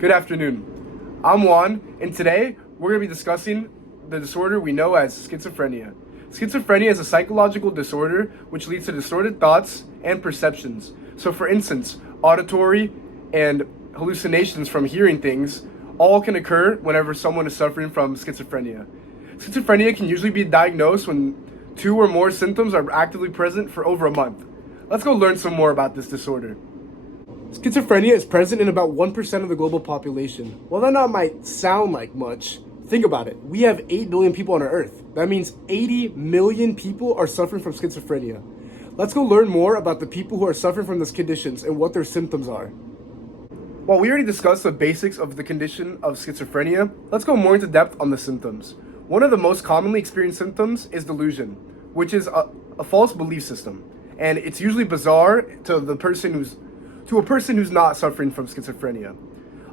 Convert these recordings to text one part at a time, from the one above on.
Good afternoon. I'm Juan, and today we're going to be discussing the disorder we know as schizophrenia. Schizophrenia is a psychological disorder which leads to distorted thoughts and perceptions. So for instance, auditory and hallucinations from hearing things all can occur whenever someone is suffering from schizophrenia. Schizophrenia can usually be diagnosed when 2 or more symptoms are actively present for over a month. Let's go learn some more about this disorder. Schizophrenia is present in about 1% of the global population. While that not might sound like much, think about it. We have 8 billion people on our earth. That means 80 million people are suffering from schizophrenia. Let's go learn more about the people who are suffering from these conditions and what their symptoms are. While we already discussed the basics of the condition of schizophrenia, let's go more into depth on the symptoms. One of the most commonly experienced symptoms is delusion, which is a false belief system. And it's usually bizarre to a person who's not suffering from schizophrenia.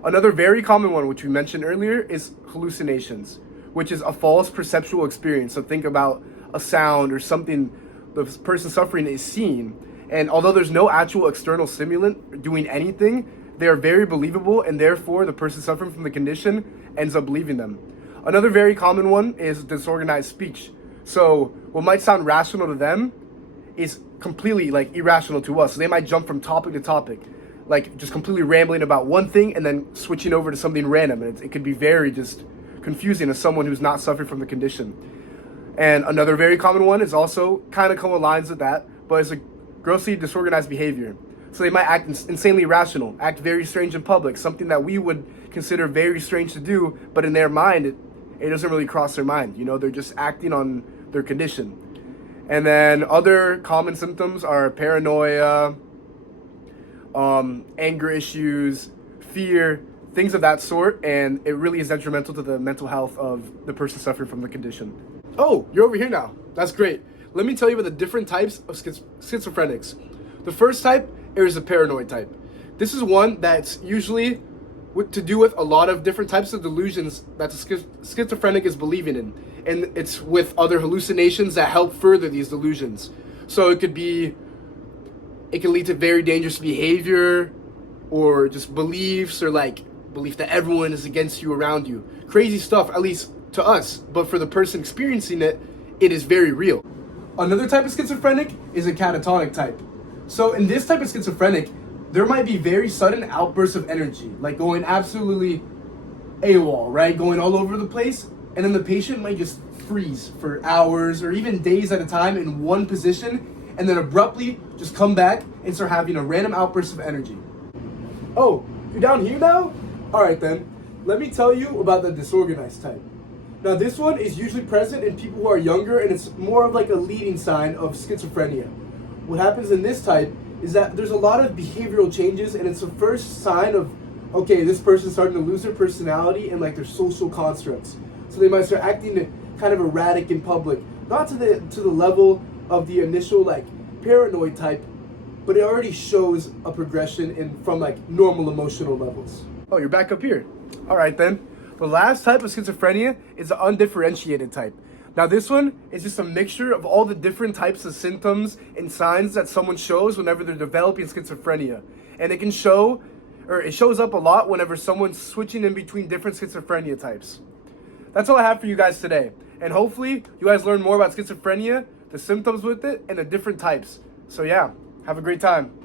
Another very common one, which we mentioned earlier, is hallucinations, which is a false perceptual experience. So think about a sound or something the person suffering is seeing. And although there's no actual external stimulant doing anything, they are very believable, and therefore the person suffering from the condition ends up believing them. Another very common one is disorganized speech. So what might sound rational to them is completely irrational to us. So they might jump from topic to topic, just completely rambling about one thing and then switching over to something random. And it could be very just confusing as someone who's not suffering from the condition. And another very common one is also kind of co-aligns with that, but it's a grossly disorganized behavior. So they might act insanely irrational, act very strange in public, something that we would consider very strange to do, but in their mind, it doesn't really cross their mind. They're just acting on their condition. And then other common symptoms are paranoia, anger issues, fear, things of that sort, and it really is detrimental to the mental health of the person suffering from the condition. Oh, you're over here now. That's great. Let me tell you about the different types of schizophrenics. The first type is the paranoid type. This is one that's usually to do with a lot of different types of delusions that the schizophrenic is believing in. And it's with other hallucinations that help further these delusions. So it can lead to very dangerous behavior, or just beliefs, or belief that everyone is against you around you. Crazy stuff, at least to us, but for the person experiencing it, it is very real. Another type of schizophrenic is a catatonic type. So in this type of schizophrenic, there might be very sudden outbursts of energy, like going absolutely AWOL, right? Going all over the place. And then the patient might just freeze for hours or even days at a time in one position, and then abruptly just come back and start having a random outburst of energy. Oh, you're down here now? All right then, let me tell you about the disorganized type. Now this one is usually present in people who are younger, and it's more of like a leading sign of schizophrenia. What happens in this type is that there's a lot of behavioral changes, and it's the first sign of, okay, this person's starting to lose their personality and their social constructs. So they might start acting kind of erratic in public, not to the level of the initial paranoid type, but it already shows a progression from normal emotional levels. Oh, you're back up here. All right then. The last type of schizophrenia is the undifferentiated type. Now this one is just a mixture of all the different types of symptoms and signs that someone shows whenever they're developing schizophrenia. And it shows up a lot whenever someone's switching in between different schizophrenia types. That's all I have for you guys today. And hopefully you guys learn more about schizophrenia, the symptoms with it, and the different types. So yeah, have a great time.